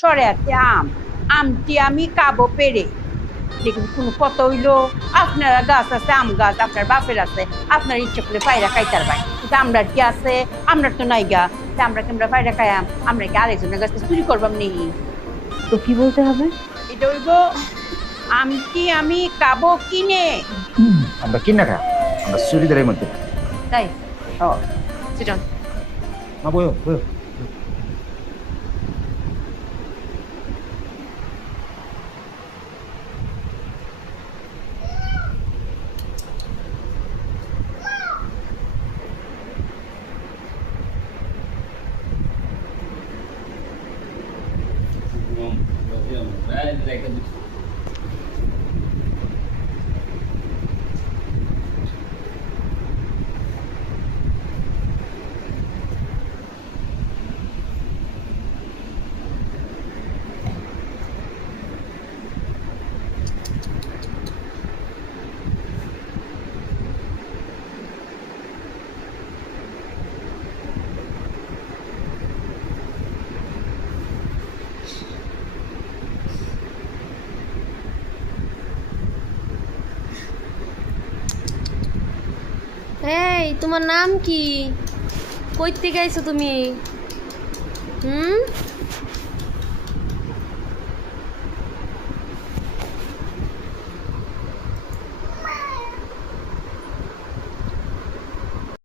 সরেয়াতে আমটি আমি কাবো পেরে দেখুন কোনো কথা হইলো আপনারা গাছ আছে আম গাছ আপনার বাপের আছে আপনার ইচ্ছে করে পায়রা খাইতার ভাই কিন্তু আমরা কি আছে আমরা তো নাই গা আমরা কি আমরা পায়রা খাইয়াম আমরা কি আরেকজনের কাছে চুরি করবাম নেই তো কি বলতে হবে? এটা হইব আমটি আমি কাবো কিনে আমরা কিনা খা আমরা চুরিদারের মধ্যে তাই ও সিটন। মা বয়ো বয়ো এই তোমার নাম কি? কইতে গাইছো তুমি?